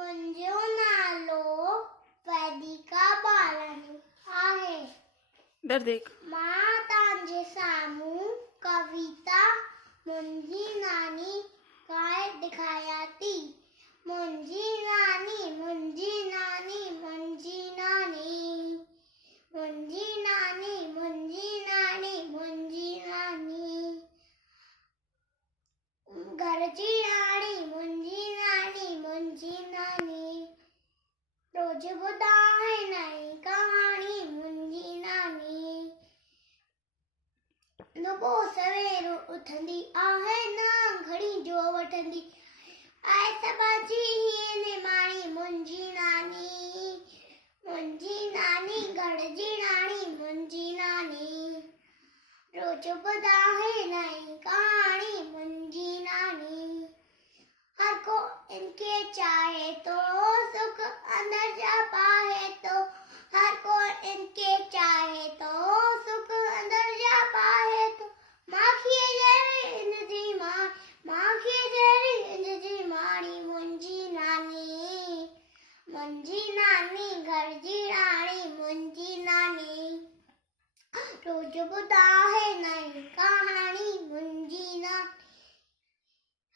मुंहिंजो नालो वैदिका बालानी आहे। इधर देख। मां तव्हांजे साम्हूं कविता मुंहिंजी नानी ॻाए ॾेखारियां थी। मुंहिंजी नानी मुंहिंजी नानी मुंहिंजी नानी मुंहिंजी नानी मुंहिंजी नानी मुंहिंजी नानी घर जी राणी मुंहिंजी नानी मुंहिंजी नानी रोज ॿुधाए नई कहाणी मुंहिंजी नानी सुबुह सवेर उथंदी आहे न घड़ी जो वठंदी आहे सभाजी निमाणी मुंहिंजी नानी घर जी राणी मुंहिंजी नानी रोज ॿुधाए नई कहाणी मुंहिंजी नानी हर को इनके चाहे तो सुख अंदर जा पाए तो हर को इनके चाहे तो सुख अंदर जा पाए तो माखिए जरी इनजी माणी मुंहिंजी नानी घर जी राणी मुंहिंजी नानी रोज ॿुधाए नई कहाणी मुंहिंजी नानी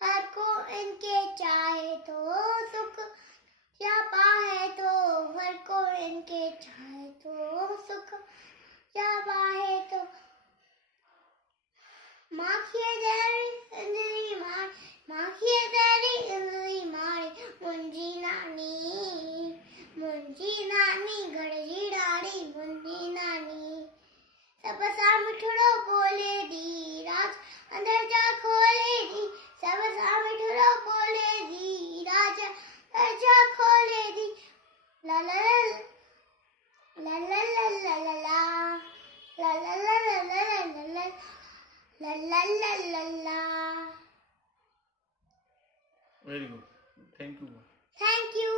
हर को इनके चाहे तो सुख या पाए तो हर को इनके चाहे तो सुख या पाए तो माखिए जरी इंद्री माणी मुंहिंजी नानी घर जी राणी मुंहिंजी नानी सब सां मिठड़ो बोले दी राज अंदर जा खोले दी सब सां मिठड़ो बोले दी राज अंदर जा खोले दी ला ला ला ला ला ला ला ला ला ला ला ला ला ला ला ला very good, thank you. Thank you.